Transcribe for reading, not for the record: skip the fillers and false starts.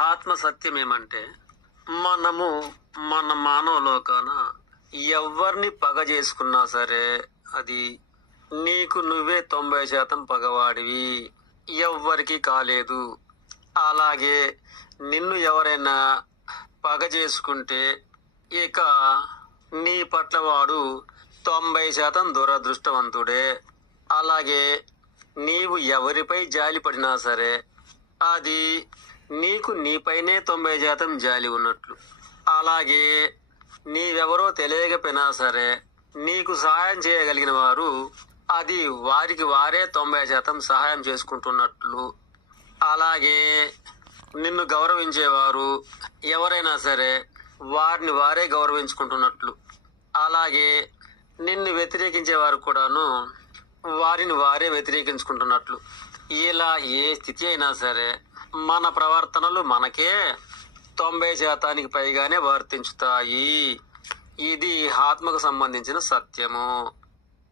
ఆత్మ సత్యం ఏమంటే, మనము మన మానవ లోకాన ఎవరిని పగ చేసుకున్నా సరే అది నీకు నువ్వే 90% పగవాడివి, ఎవ్వరికి కాలేదు. అలాగే నిన్ను ఎవరైనా పగ చేసుకుంటే ఇక నీ పట్ల వాడు 90% దురదృష్టవంతుడే. అలాగే నీవు ఎవరిపై జాలి పడినా సరే అది నీకు నీపైనే 90% జాలి ఉన్నట్లు. అలాగే నీవెవరో తెలియకపోయినా సరే నీకు సహాయం చేయగలిగిన వారు అది వారికి వారే 90% సహాయం చేసుకుంటున్నట్లు. అలాగే నిన్ను గౌరవించేవారు ఎవరైనా సరే వారిని వారే గౌరవించుకుంటున్నట్లు. అలాగే నిన్ను వ్యతిరేకించేవారు కూడాను వారిని వారే వ్యతిరేకించుకుంటున్నట్లు. ఇలా ఏ స్థితి అయినా సరే మన ప్రవర్తనలు మనకే 90% పైగానే వర్తించుతాయి. ఇది ఆత్మకు సంబంధించిన సత్యము.